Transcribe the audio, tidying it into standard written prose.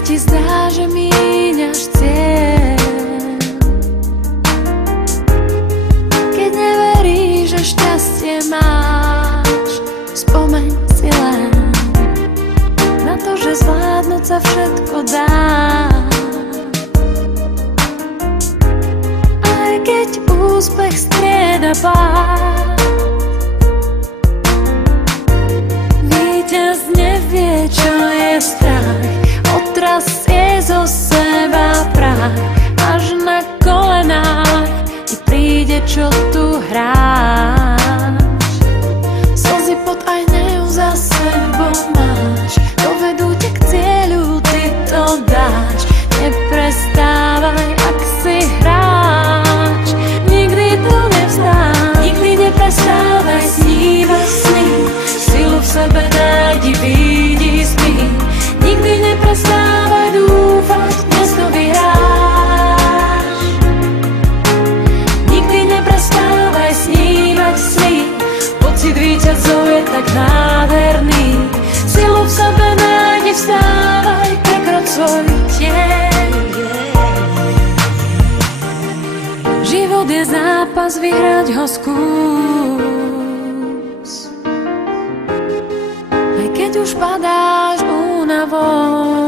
ti zdá, že míňaš cieľ, keď neveríš, že šťastie máš, spomeň si len na to, že zvládnuť sa všetko dá. Aj keď úspech strieda pád, víťaz nevie, čo je strach, otrasie zo seba prach, až na kolenách ti príde, čo tu hráš. Slzy, pot aj hnev za sebou máš, dovedú ťa k cieľu, ty to dáš. Neprestávaj, ak si hráč, nikdy to nevzdáš. Nikdy neprestávaj snívať sny, silu v sebe nájdi, vidí, spí. Nikdy neprestávaj dúfať, dnes to vyhráš. Nikdy neprestávaj snívať sny, pocit víťazov je tak nádherný. Silu v sebe nájdi, vstávaj, prekroč svoj tieň. Život je zápas, vyhrať ho skús, aj keď už padáš únavou.